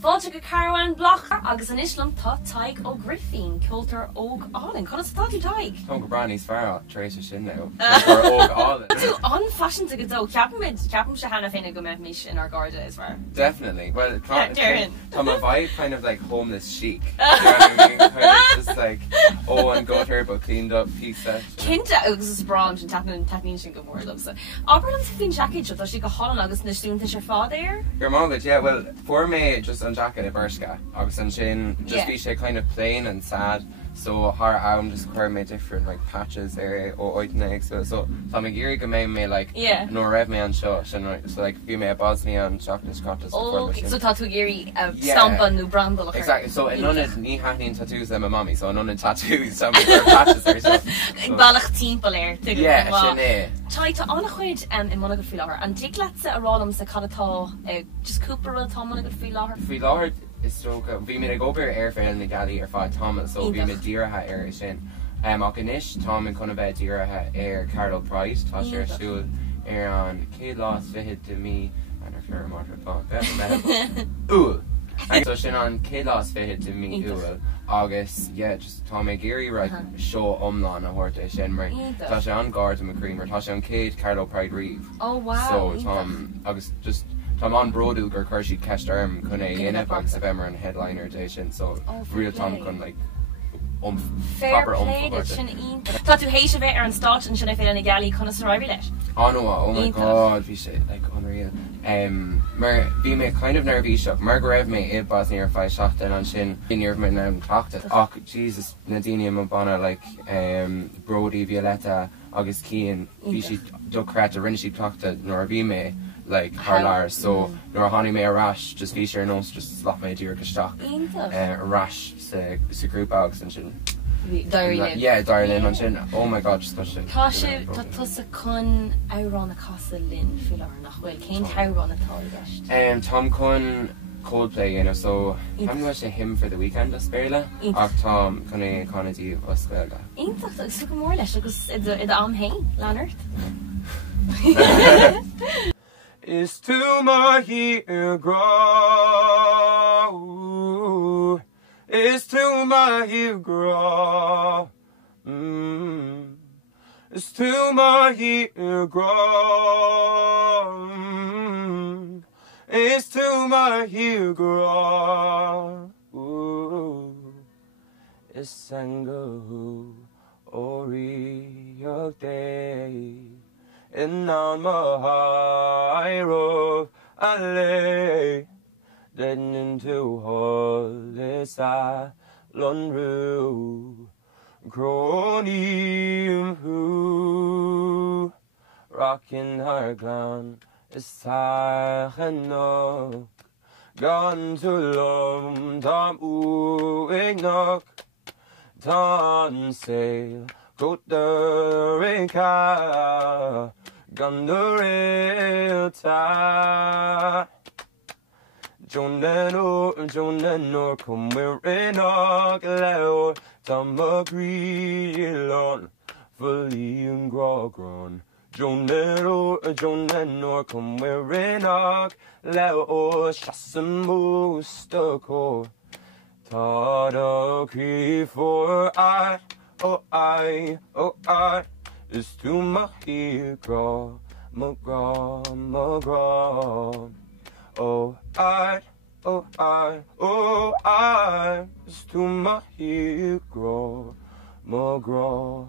Fáilte go Carbhán Bloc agus an Islam tá Tadhg ó Griffin Coulter óg Allen. Chuna sa táú Tadhg? Tom go Brani's far Tracer sin now. Óg Allen. Tú an-fashion to go dó. Ceapam se hana féna go meith mis in our garda as well. Definitely. Well, Darren. Tom a vibe kind of like homeless chic. You know what I mean? Kind of just like, and gutter but cleaned up pizza. Cinnte agus is branch and tapping sin go mór love. So, Ábrelam sa fin jacket tá si go hálan agus na stúnta se fád éir? Your mom, yeah, well, for me, just on jacket a burska. Agus an sin, just be she kind of plain and sad. So her arm just quite made different like patches there or eggs. So Tommy Geary go made me like no rev me on show. So like few me a Bosnia and chocolate scotches. Oh, okay. So tattoo Geary stamp on new bramble. Exactly. So and none of me having tattoos than my mommy. So none of tattoos. Some of her patches or so. Balach timple air. Yeah, shine. Try to on a chuid in Monaco feel her and take let's a rollum sa cadatá just Cooper will Tom Monaco feel her. Feel her. Is so good. We made a go bear airfare in nGaeilge or five Thomas, so we made deer hat air shin. Akanish Tom and Conabed deer hat air Carol Price, Tasher Shul air on K lost fitted to me and her fair martyr phone. Ooh. And so shin on K lost fitted to me August, just Tommy Geary right show umlan a horte shin right. Tasha on guard and McCreamer, Tasha on Kate Carol Pride Reeve. Oh wow. So Tom August just Tom on Broadug or Kershi Cashed Arm Kune in it box of Emmer and headliner edition, so real Tom can like fair play that shin eat. Thought to hate of it and start and should I feel in nGaeilge kind of survive it. Oh my god, we say like unreal. Be me kind of nervous shock. Margaret me it was near 5 shot and shin in your man now talked it. Oh Jesus, Nadine Mabana like Brody Violetta August Keane Bishi Duck Crat or Rinshi talked to Norvime like Harlar, so nor honey me a rash just be sure no just slap my dear stock rash se group bags and shin Darlene. Yeah, Darlene and shin. Oh my god, just touch it. Tasha tusa con Iron a casa lin filar nach well came Tyrone at all gasht. Tom con Coldplay, you know, so I'm going to him for the weekend as Féile. Tom conna di osvelga. Intach so more lesh agus it amhráin Leonard. Is to my here grow. Is to my here grow. Is to my here grow. Is to my here grow. Is sango ori of day. In on my high road I lay, dead into hollis I Londru, crony who rocking her ground is high enough, gone to love Tom knock, Tom sail. Go the reka, gun the rail tie. John Lenore, come wearing a glow. Tom agree on fully and grogron. John Lenore, come wearing a glow. Shassam Mustako. Tada Cree for I. Oh I, is to my hero, McGraw. Oh I, is to my hero, McGraw.